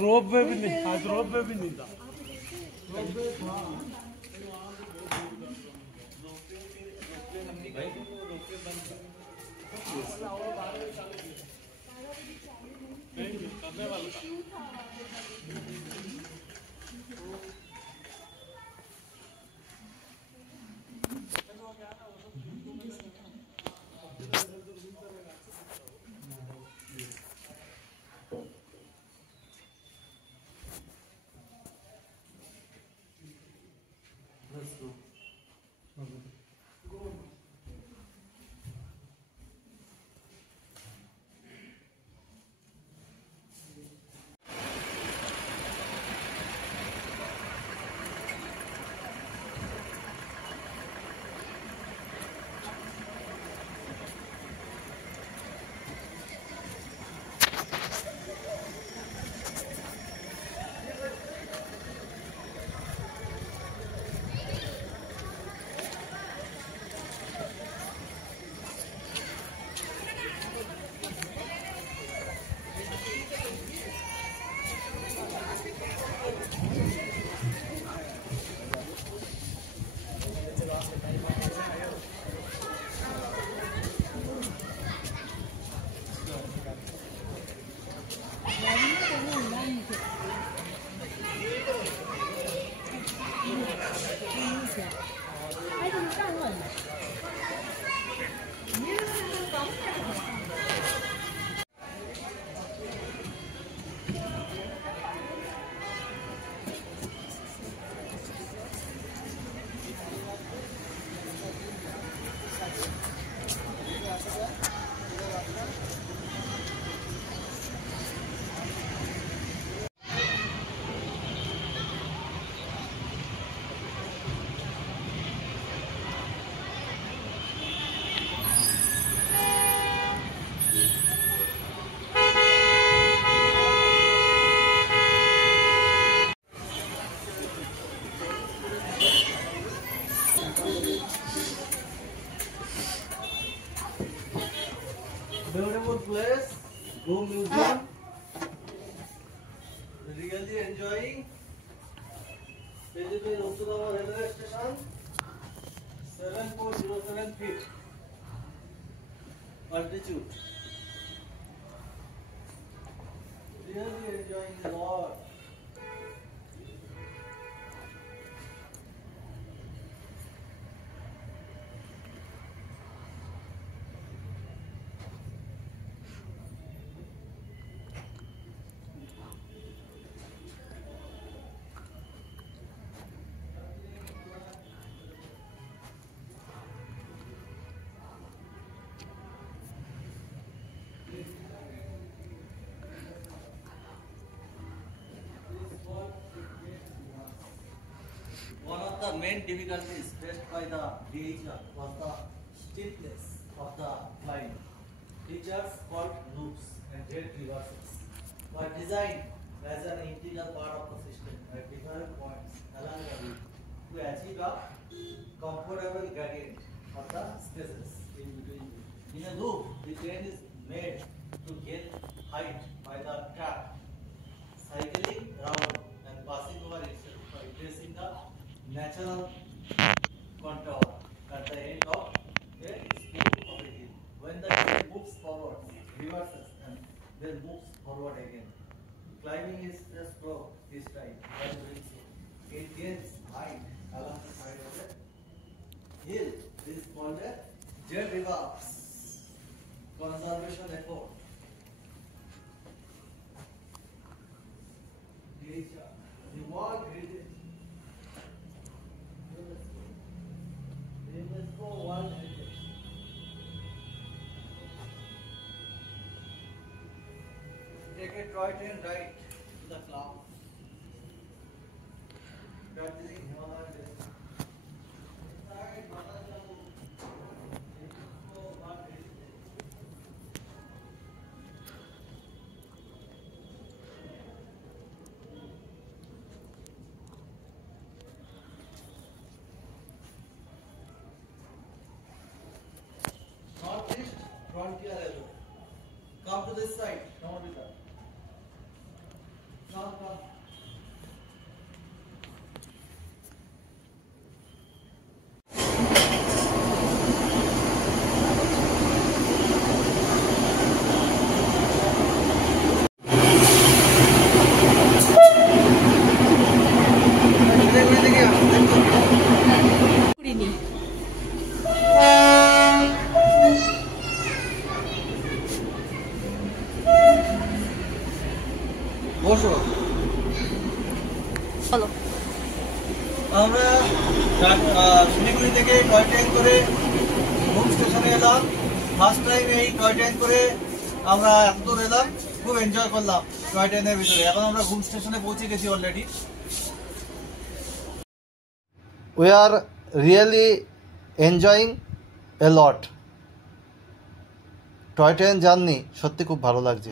रोप में भी नहीं, आज रोप में भी नहीं था। Beautiful place, go museum, really enjoying. Basically, Uttarawa railway station, 7.07 feet altitude. Really enjoying a lot. One of the main difficulties faced by the DHR was the steepness of the climb. Features called loops and jet reversals were designed as an integral part of the system at different points along the route to achieve a comfortable gradient of the spaces in between. In a loop, the train is made to gain height by the track, cycling round and passing over itself by tracing the natural contour at the end of a slope of a hill. When the train moves forward, reverses and then moves forward again. Climbing is a slow this time. While doing so, it gains height along the side of the hill. This is called a jet reverse conservation effort. The world heritage. UNESCO World Heritage. Take a toy train ride to the cloud. Darjeeling Himalayan Desert. Inside Manajalu, UNESCO World Heritage. Northeast Frontier Railway. Come to this side. Come with that. বসো। বলো। আমরা শিলিগুড়ি থেকে toy train করে ঘুম স্টেশনে এলাম। First time এই toy train করে আমরা এত দূর এলাম, খুব এনজয় করলাম টয় ট্রেনের ভিতরে। এখন আমরা ঘুম স্টেশনে পৌঁছে গেছি already. We are really enjoying a lot. Toy train journey সত্যি খুব ভালো লাগছে।